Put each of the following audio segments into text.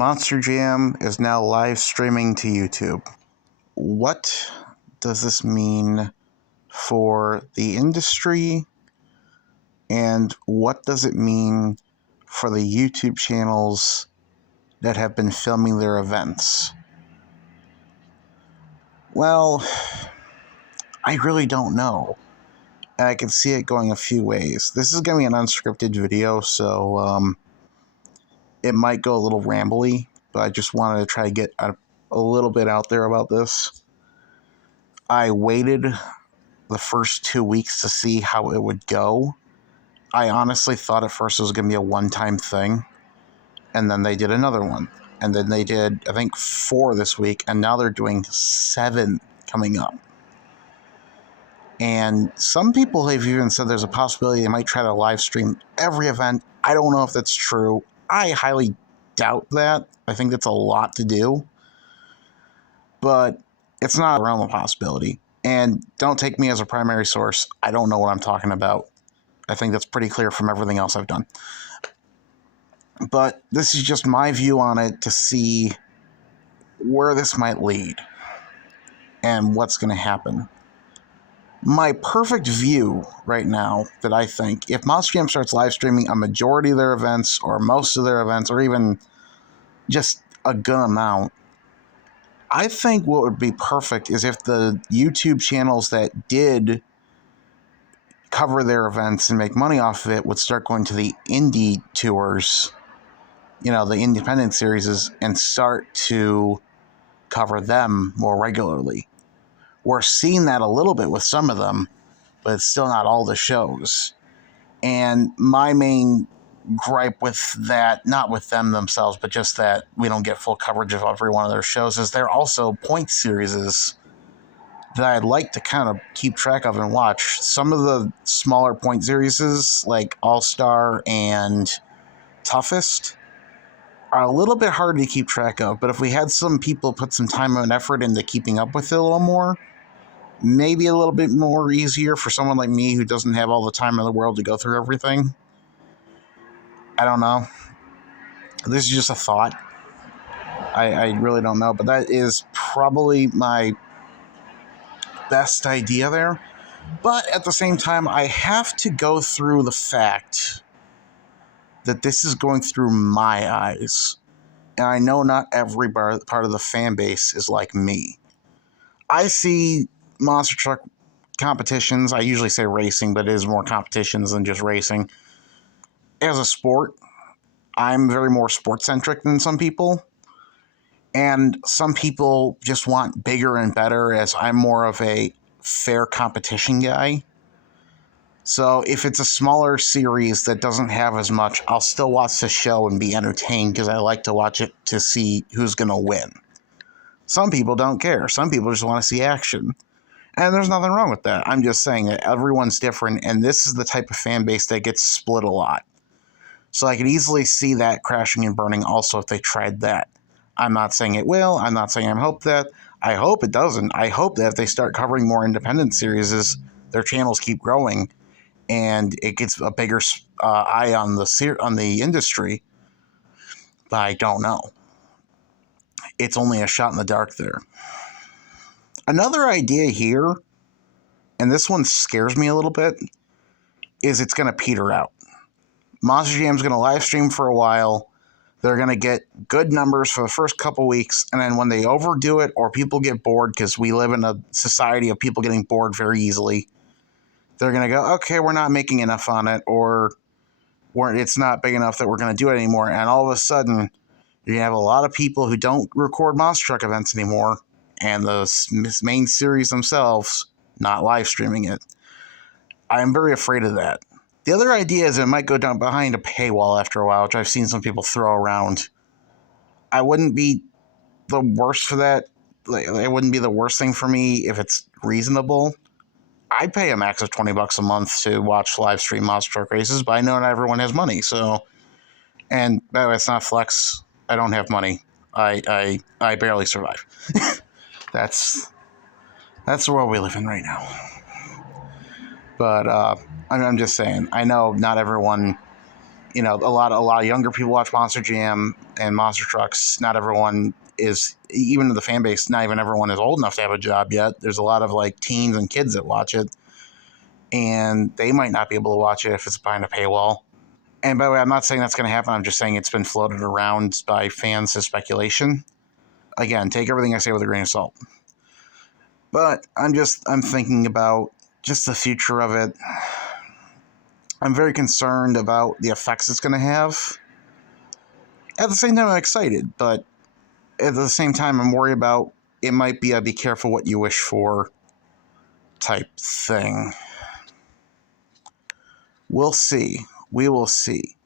Monster Jam is now live streaming to YouTube. What does this mean for the industry? And what does it mean for the YouTube channels that have been filming their events? Well, I really don't know. And I can see it going a few ways. This is going to be an unscripted video, so it might go a little rambly, but I just wanted to try to get a little bit out there about this. I waited the first 2 weeks to see how it would go. I honestly thought at first it was going to be a one-time thing, and then they did another one. And then they did, I think, 4 this week, and now they're doing 7 coming up. And some people have even said there's a possibility they might try to live stream every event. I don't know if that's true. I highly doubt that. I think that's a lot to do. But it's not around the possibility. And don't take me as a primary source. I don't know what I'm talking about. I think that's pretty clear from everything else I've done. But this is just my view on it to see where this might lead and what's going to happen. My perfect view right now that I think, if Monster Jam starts live streaming a majority of their events or most of their events or even just a good amount, I think what would be perfect is if the YouTube channels that did cover their events and make money off of it would start going to the indie tours, you know, the independent series, and start to cover them more regularly. We're seeing that a little bit with some of them, but it's still not all the shows. And my main gripe with that, not with them themselves, but just that we don't get full coverage of every one of their shows, is they're also point series that I'd like to kind of keep track of and watch. Some of the smaller point series, like All-Star and Toughest, are a little bit hard to keep track of, but if we had some people put some time and effort into keeping up with it a little more, maybe a little bit more easier for someone like me who doesn't have all the time in the world to go through everything. I don't know. This is just a thought. I really don't know, but that is probably my best idea there. But at the same time, I have to go through the fact that this is going through my eyes. And I know not every part of the fan base is like me. I see monster truck competitions, I usually say racing, but it is more competitions than just racing, as a sport. I'm very more sports-centric than some people. And some people just want bigger and better, as I'm more of a fair competition guy. So if it's a smaller series that doesn't have as much, I'll still watch the show and be entertained because I like to watch it to see who's going to win. Some people don't care. Some people just want to see action. And there's nothing wrong with that. I'm just saying that everyone's different, and this is the type of fan base that gets split a lot. So I could easily see that crashing and burning also if they tried that. I'm not saying it will. I'm not saying I hope that. I hope it doesn't. I hope that if they start covering more independent series, their channels keep growing, and it gets a bigger eye on the industry. But I don't know. It's only a shot in the dark there. Another idea here, and this one scares me a little bit, is it's going to peter out. Monster Jam's going to live stream for a while. They're going to get good numbers for the first couple weeks, and then when they overdo it or people get bored, because we live in a society of people getting bored very easily, they're going to go, okay, we're not making enough on it, or it's not big enough that we're going to do it anymore. And all of a sudden, you're going to have a lot of people who don't record monster truck events anymore, and the main series themselves not live streaming it. I'm very afraid of that. The other idea is it might go down behind a paywall after a while, which I've seen some people throw around. I wouldn't be the worst for that. It wouldn't be the worst thing for me if it's reasonable. I'd pay a max of $20 a month to watch live stream monster truck races, but I know not everyone has money. So, and by the way, it's not flex. I don't have money. I barely survive. That's the world we live in right now. But I'm just saying, I know not everyone You know, a lot of younger people watch Monster Jam and Monster Trucks. Not everyone is, even the fan base, not even everyone is old enough to have a job yet. There's a lot of like teens and kids that watch it, and they might not be able to watch it if it's behind a paywall. And by the way, I'm not saying that's going to happen. I'm just saying it's been floated around by fans as speculation. Again, take everything I say with a grain of salt. But I'm thinking about just the future of it. I'm very concerned about the effects it's going to have. At the same time, I'm excited, but at the same time, I'm worried about it might be a be careful what you wish for type thing. We'll see. We will see.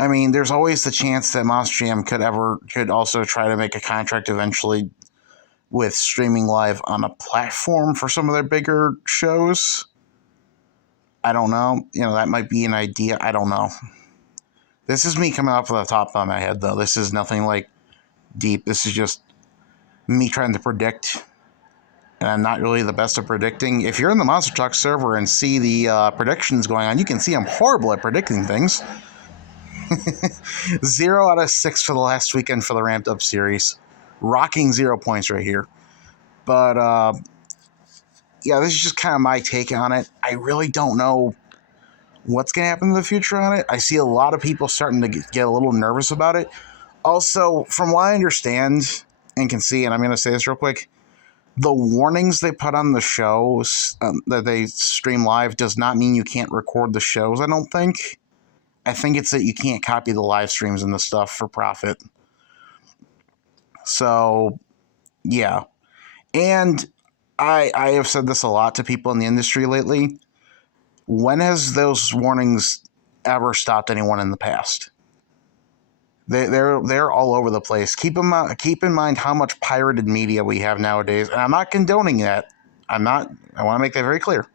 I mean, there's always the chance that Monster Jam could also try to make a contract eventually with streaming live on a platform for some of their bigger shows. I don't know. You know, that might be an idea. I don't know. This is me coming off of the top of my head, though. This is nothing like deep. This is just me trying to predict. And I'm not really the best at predicting. If you're in the Monster Truck server and see the predictions going on, you can see I'm horrible at predicting things. 0 out of 6 for the last weekend for the ramped up series. Rocking 0 points right here. But, yeah, this is just kind of my take on it. I really don't know what's going to happen in the future on it. I see a lot of people starting to get a little nervous about it. Also, from what I understand and can see, and I'm going to say this real quick, the warnings they put on the shows that they stream live does not mean you can't record the shows, I don't think. I think it's that you can't copy the live streams and the stuff for profit. So, yeah. And I have said this a lot to people in the industry lately. When has those warnings ever stopped anyone in the past? They're all over the place. Keep in mind how much pirated media we have nowadays, and I'm not condoning that. I want to make that very clear.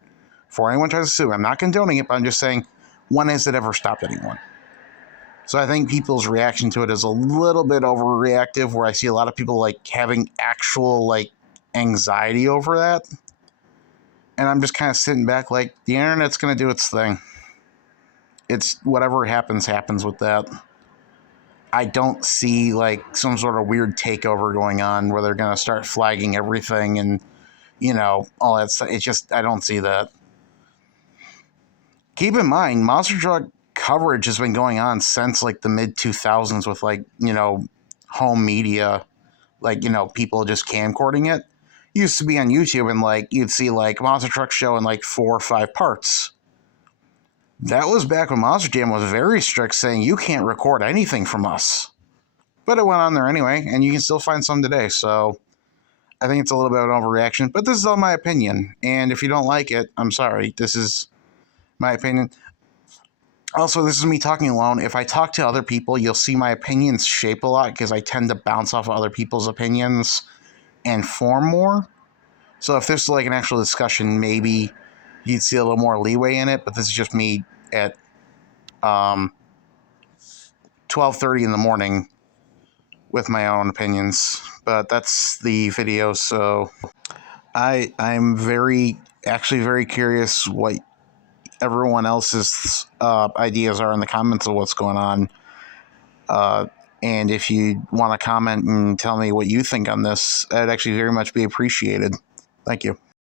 Before anyone tries to sue, I'm not condoning it, but I'm just saying, when has it ever stopped anyone? So I think people's reaction to it is a little bit overreactive, where I see a lot of people like having actual like anxiety over that. And I'm just kind of sitting back like, the internet's going to do its thing. It's whatever happens with that. I don't see like some sort of weird takeover going on where they're going to start flagging everything and, you know, all that stuff. It's just, I don't see that. Keep in mind, Monster Truck coverage has been going on since like the mid 2000s with like, you know, home media, like, you know, people just camcording it. Used to be on YouTube and like you'd see like Monster Truck show in like 4 or 5 parts. That was back when Monster Jam was very strict, saying you can't record anything from us. But it went on there anyway, and you can still find some today. So I think it's a little bit of an overreaction, but this is all my opinion. And if you don't like it, I'm sorry. This is my opinion. Also, this is me talking alone. If I talk to other people, you'll see my opinions shape a lot because I tend to bounce off of other people's opinions and form more. So if there's like an actual discussion, maybe you'd see a little more leeway in it, but this is just me at 12:30 in the morning with my own opinions. But that's the video, so I'm very curious what everyone else's ideas are in the comments of what's going on. And if you want to comment and tell me what you think on this, that'd actually very much be appreciated. Thank you.